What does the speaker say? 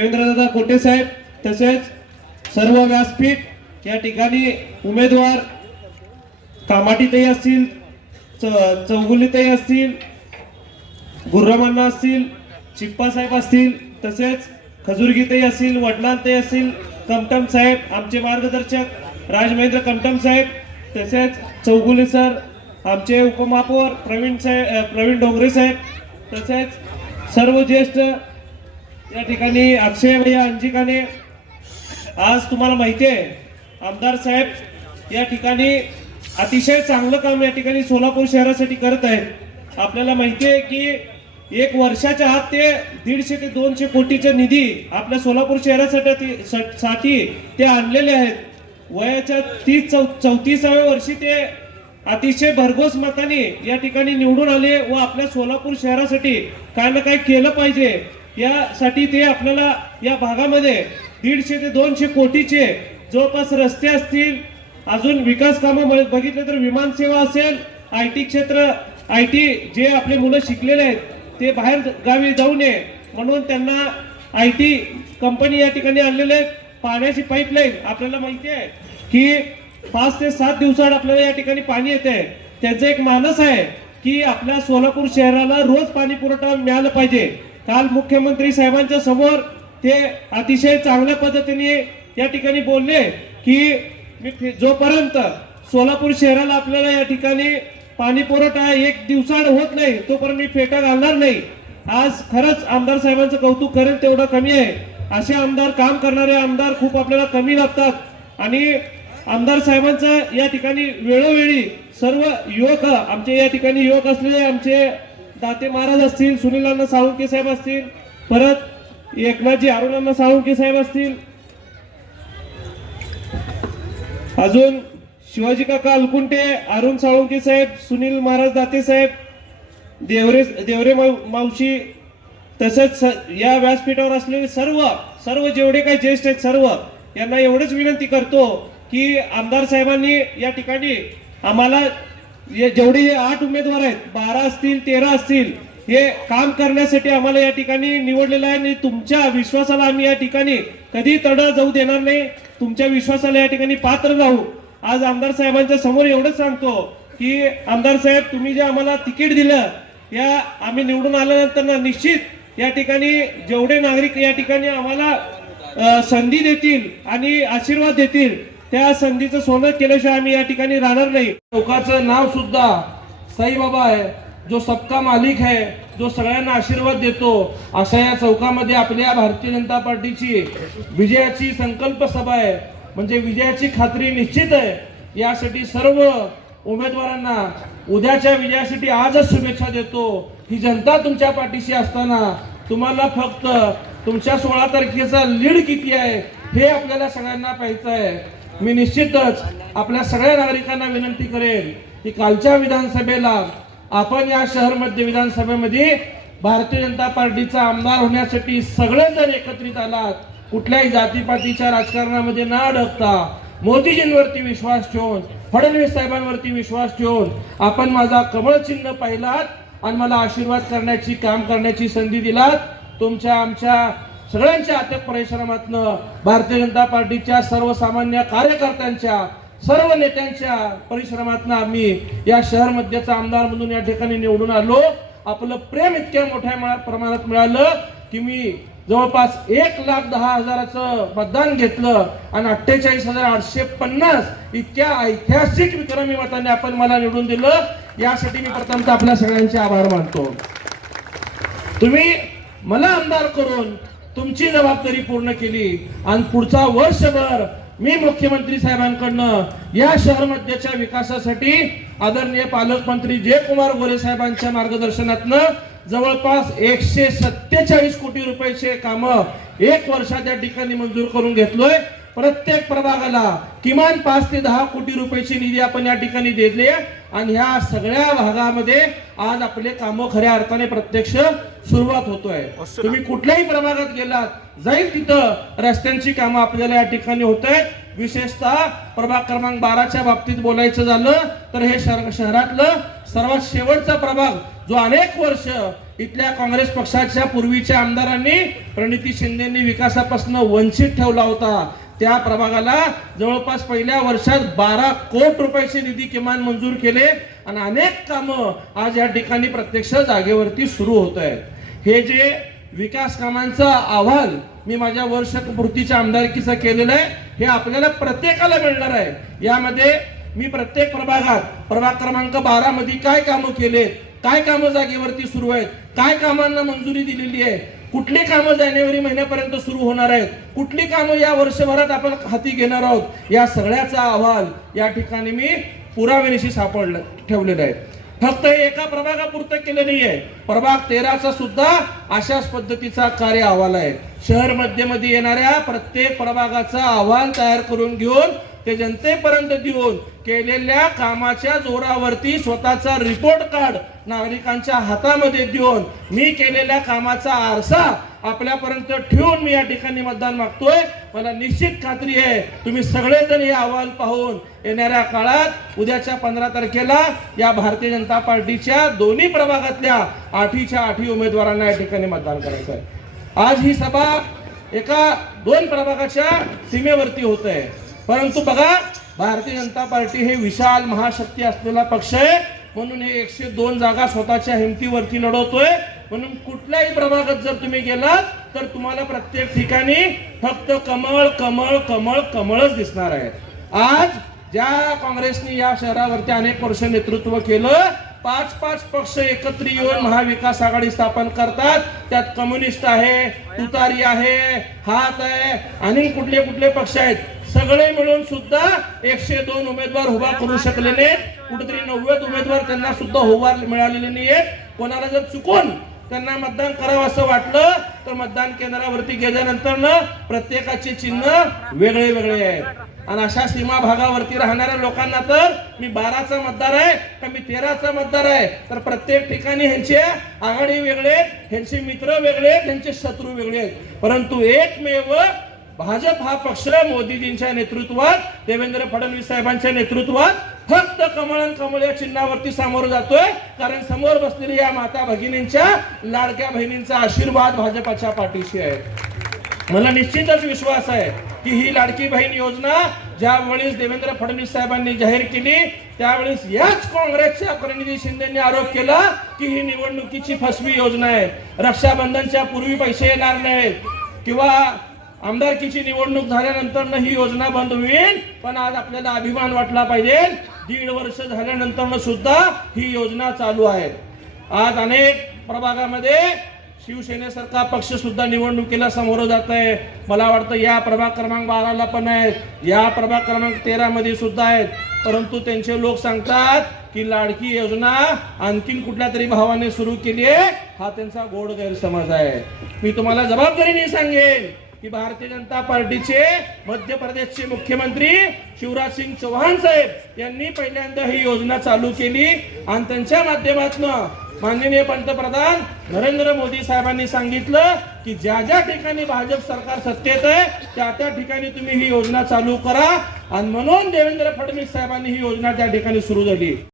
देवेंद्रदादा कोटे साहेब तसेच सर्व व्यासपीठ या ठिकाणी उमेदवार कामाटीताई असतील, चौगुलीताई असतील, गुर्रमान्ना असतील, चिप्पा साहेब असतील, तसेच खजुरगीताई असतील, वडलालताई असतील, कमटम साहेब आमचे मार्गदर्शक राजमहेंद्र कमटम साहेब, तसेच चौगुले सर आमचे उपमहापौर प्रवीण डोंगरे साहेब, तसेच सर्व ज्येष्ठ या ठिकाणी अक्षय भैया अंजिकाने. आज तुम्हाला माहिती आहे आमदार साहेब या ठिकाणी अतिशय चांगलं काम या ठिकाणी सोलापूर शहरासाठी करत आहेत. आपल्याला माहिती आहे की एक वर्षाच्या आत ते 150 ते 200 कोटीचा निधी आपल्या सोलापूर शहरासाठी ते आणलेले आहेत. वयाच्या 34व्या वर्षी ते अतिशय भरघोस मताने या ठिकाणी निवडून आले व आपल्या सोलापूर शहरासाठी काय ना काय केलं पाहिजे यासाठी ते आपल्याला या भागामध्ये 150 ते 200 कोटीचे जवळपास रस्ते असतील, अजून विकास कामं बघितले तर विमान सेवा असेल, IT क्षेत्र, IT जे आपले मुलं शिकलेले आहेत ते बाहेर गावी जाऊ नये म्हणून त्यांना IT कंपनी या ठिकाणी आणलेले आहेत. पाण्याची पाईपलाईन आपल्याला माहिती आहे की 5 ते 7 दिवसाआड आपल्याला या ठिकाणी पाणी येते. त्यांचा एक मानस आहे की आपल्या सोलापूर शहराला रोज पाणी पुरवठा मिळाला पाहिजे. काल मुख्यमंत्री साहेबांच्या समोर ते अतिशय चांगल्या पद्धतीने या ठिकाणी बोलले की मी जोपर्यंत सोलापूर शहराला आपल्याला या ठिकाणी पाणी पुरवठा 1 दिवसाआड होत नाही तोपर्यंत मी फेटा घालणार नाही. आज खरंच आमदार साहेबांचं कौतुक करेल तेवढं कमी आहे. असे आमदार, काम करणारे आमदार खूप आपल्याला कमी लागतात आणि आमदार साहेबांचं या ठिकाणी वेळोवेळी सर्व युवक आमचे या ठिकाणी युवक असलेले आमचे दाते महाराज असतील, सुनील अण्णा साळुंके साहेब असतील, परत एकनाथजी अरुणांना साळुंके साहेब असतील, अजून शिवाजी काका अलकुंटे, अरुण साळुंके साहेब, सुनील महाराज दाते साहेब, देवरे मावशी, तसेच या व्यासपीठावर असलेले सर्व जेवढे काही ज्येष्ठ आहेत सर्व यांना एवढंच विनंती करतो की आमदार साहेबांनी या ठिकाणी आम्हाला जेवढे 8 उमेदवार आहेत, 12 असतील 13 असतील, हे काम करण्यासाठी आम्हाला या ठिकाणी निवडलेलं आहे आणि तुमच्या विश्वासाला आम्ही या ठिकाणी कधी तडा जाऊ देणार नाही. तुमच्या विश्वासाला या ठिकाणी पात्र राहू. आज आमदार साहेबांच्या समोर एवढंच सांगतो की आमदार साहेब तुम्ही जे आम्हाला तिकीट दिलं या आम्ही निवडून आल्यानंतर निश्चित या ठिकाणी जेवढे नागरिक या ठिकाणी आम्हाला संधी देतील आणि आशीर्वाद देतील त्या संधीचं सोनं केल्याशिवाय आम्ही या ठिकाणी राहणार नाही. चौकाचं नाव सुद्धा साईबाबा आहे, जो सबका मालिक है, जो सगळ्यांना आशीर्वाद देतो. अशा या चौकामध्ये आपल्या भारतीय जनता पार्टीची विजयाची संकल्प सभा आहे. म्हणजे विजयाची खात्री निश्चित आहे. यासाठी सर्व उमेदवारांना उद्याच्या विजयासाठी आजच शुभेच्छा देतो. ही जनता तुमच्या पाठीशी असताना तुम्हाला फक्त तुमच्या 16 तारखेचा लीड किती आहे हे आपल्याला सगळ्यांना पाहायचं आहे. मी निश्चितच आपल्या सगळ्या नागरिकांना विनंती करेन की कालच्या विधानसभेला आपण या शहर विधानसभेमध्ये भारतीय जनता पार्टीचा आमदार होण्यासाठी सगळेजण एकत्रित आलात. कुठल्याही जातीपातीच्या राजकारणामध्ये न अडकता मोदीजींवरती विश्वास ठेवून, फडणवीस साहेबांवरती विश्वास ठेवून आपण माझा कमळ चिन्ह पाहिलात आणि मला आशीर्वाद करण्याची, काम करण्याची संधी दिलात. तुमच्या आमच्या सगळ्यांच्या अथक परिश्रमातनं भारतीय जनता पार्टीच्या सर्वसामान्य कार्यकर्त्यांच्या, सर्व नेत्यांच्या परिश्रमातनं आम्ही या शहर मध्येचा आमदार म्हणून या ठिकाणी निवडून आलो. आपलं प्रेम इतक्या मोठ्या प्रमाणात मिळालं की मी जवळपास 1,10,000चं मतदान घेतलं आणि 48,850 इतक्या ऐतिहासिक विक्रमी मताने आपण मला निवडून दिलं. यासाठी मी प्रथमतः आपल्या सगळ्यांचे आभार मानतो. तुम्ही मला आमदार करून तुमची जबाबदारी पूर्ण केली आणि पुढचा वर्षभर मी मुख्यमंत्री साहेबांकडनं या शहर मध्यच्या विकासासाठी आदरणीय पालकमंत्री जयकुमार गोरे साहेबांच्या मार्गदर्शनातनं जवळपास 147 कोटी रुपयाचे काम 1 वर्षात या ठिकाणी मंजूर करून घेतलोय. प्रत्येक प्रभागाला किमान 5 ते 10 कोटी रुपयाची निधी आपण या ठिकाणी दिली आणि ह्या सगळ्या भागामध्ये आज आपले काम खऱ्या अर्थाने प्रत्यक्ष सुरुवात होतोय. तुम्ही कुठल्याही प्रभागात गेलात जाईल तिथं रस्त्यांची कामं आपल्याला या ठिकाणी होत आहेत. विशेषतः प्रभाग क्रमांक 12च्या बाबतीत बोलायचं झालं तर हे शहरातलं सर्वात शेवटचा प्रभाग जो अनेक वर्ष इथल्या काँग्रेस पक्षाच्या पूर्वीच्या आमदारांनी प्रणिती शिंदेंनी विकासापासून वंचित ठेवला होता. त्या प्रभागाला जवळपास पहिल्या वर्षात 12 कोटी रुपयाचे निधी किमान मंजूर केले आणि अनेक कामं आज या ठिकाणी प्रत्यक्ष जागेवरती सुरू होत आहेत. हे जे विकास कामांचा अहवाल मी माझ्या वर्षपूर्तीच्या आमदारकीचा केलेला आहे, हे आपल्याला प्रत्येकाला मिळणार आहे. यामध्ये मी प्रत्येक प्रभागात प्रभाग क्रमांक 12 मध्ये काय कामं केलेत, काय कामं जागेवरती सुरू आहेत, काय कामांना मंजुरी दिलेली आहे, कुठली कामं जानेवारी महिन्यापर्यंत सुरू होणार आहेत, कुठली कामं या वर्षभरात आपण हाती घेणार आहोत, या सगळ्याचा अहवाल या ठिकाणी मी पुराव्यानिशी ठेवलेला आहे. फक्त एका प्रभागापुरतं केलं नाहीये, प्रभाग 13चा सुद्धा अशाच पद्धतीचा कार्य अहवाल आहे. शहर मध्यमध्ये येणाऱ्या प्रत्येक प्रभागाचा अहवाल तयार करून घेऊन ते जनतेपर्यंत देऊन केलेल्या कामाच्या जोरावरती स्वतःचा रिपोर्ट कार्ड नागरिकांच्या हातामध्ये देऊन मी केलेल्या कामाचा आरसा आपल्यापर्यंत ठेवून मी या ठिकाणी मतदान मागतोय. मला निश्चित खात्री आहे तुम्ही सगळेजण हे अहवाल पाहून येणाऱ्या काळात उद्याच्या 15 तारखेला या भारतीय जनता पार्टीच्या दोन्ही प्रभागातल्या 8च्या 8 उमेदवारांना या ठिकाणी मतदान करायचं आहे. आज ही सभा एका 2 प्रभागाच्या सीमेवरती होत आहे, परंतु बघा भारतीय जनता पार्टी हे विशाल महाशक्ती असलेला पक्ष आहे, म्हणून हे 102 जागा स्वतःच्या हिमतीवरती लढवतोय. म्हणून कुठल्याही प्रभागात जर तुम्ही गेलात तर तुम्हाला प्रत्येक ठिकाणी फक्त कमळ कमळ कमळ कमळच दिसणार आहे. आज ज्या काँग्रेसने या शहरावरती अनेक वर्ष नेतृत्व केलं, 5 पक्ष एकत्र येऊन महाविकास आघाडी स्थापन करतात. त्यात कम्युनिस्ट आहे, तुतारी आहे, हात आहे आणि कुठले कुठले पक्ष आहेत. सगळे मिळून सुद्धा 102 उमेदवार उभा करू शकले नाहीत. कुठेतरी 90 उमेदवार त्यांना सुद्धा उभा मिळालेले नाहीयेत. कोणाला जर चुकून त्यांना मतदान करावं असं वाटलं तर मतदान केंद्रावरती गेल्यानंतर ना प्रत्येकाचे चिन्ह वेगळे वेगळे आहेत. आणि अशा सीमा भागावरती राहणाऱ्या लोकांना तर मी 12चा मतदार आहे तर मी 13चा मतदार आहे, तर प्रत्येक ठिकाणी ह्यांचे आघाडी वेगळे, ह्यांचे मित्र वेगळे, ह्यांचे शत्रू वेगळे आहेत. परंतु एकमेव भाजप हा पक्ष मोदीजींच्या नेतृत्वात, देवेंद्र फडणवीस साहेबांच्या नेतृत्वात फक्त कमळ कमळ या चिन्हावरती सामोरं जातोय. कारण समोर बसलेल्या या माता भगिनींच्या लाडक्या बहिणींचा आशीर्वाद भाजपाच्या पाठीशी आहे. मला निश्चितच विश्वास आहे की ही लाडकी बहीण योजना ज्यावेळेस देवेंद्र फडणवीस साहेबांनी जाहीर केली त्यावेळेस याच काँग्रेसच्या प्रणिती शिंदेंनी आरोप केला की ही निवडणुकीची फसवी योजना आहे, रक्षाबंधनच्या पूर्वी पैसे येणार नाहीत किंवा आमदारकीची निवडणूक झाल्यानंतर ही योजना बंद होईल. पण आज आपल्याला अभिमान वाटला पाहिजे, 1.5 वर्ष झाल्यानंतर सुद्धा ही योजना चालू आहे. आज अनेक प्रभागामध्ये शिवसेनेसारखा पक्ष सुद्धा निवडणुकीला सामोरं जात आहे. मला वाटतं या प्रभाग क्रमांक 12ला पण आहेत, या प्रभाग क्रमांक 13 मध्ये सुद्धा आहेत. परंतु त्यांचे लोक सांगतात की लाडकी योजना आणखीन कुठल्या तरी भावाने सुरू केली आहे, हा त्यांचा गोड गैरसमज आहे. मी तुम्हाला जबाबदारीने सांगेन की भारतीय जनता पार्टीचे मध्य प्रदेशचे मुख्यमंत्री शिवराज सिंग चौहान साहेब यांनी पहिल्यांदा ही योजना चालू केली आणि त्यांच्या माध्यमातून माननीय पंतप्रधान नरेंद्र मोदी साहेबांनी सांगितलं की ज्या ज्या ठिकाणी भाजप सरकार सत्तेत आहे त्या त्या ठिकाणी तुम्ही ही योजना चालू करा. आणि म्हणून देवेंद्र फडणवीस साहेबांनी ही योजना त्या ठिकाणी सुरू झाली.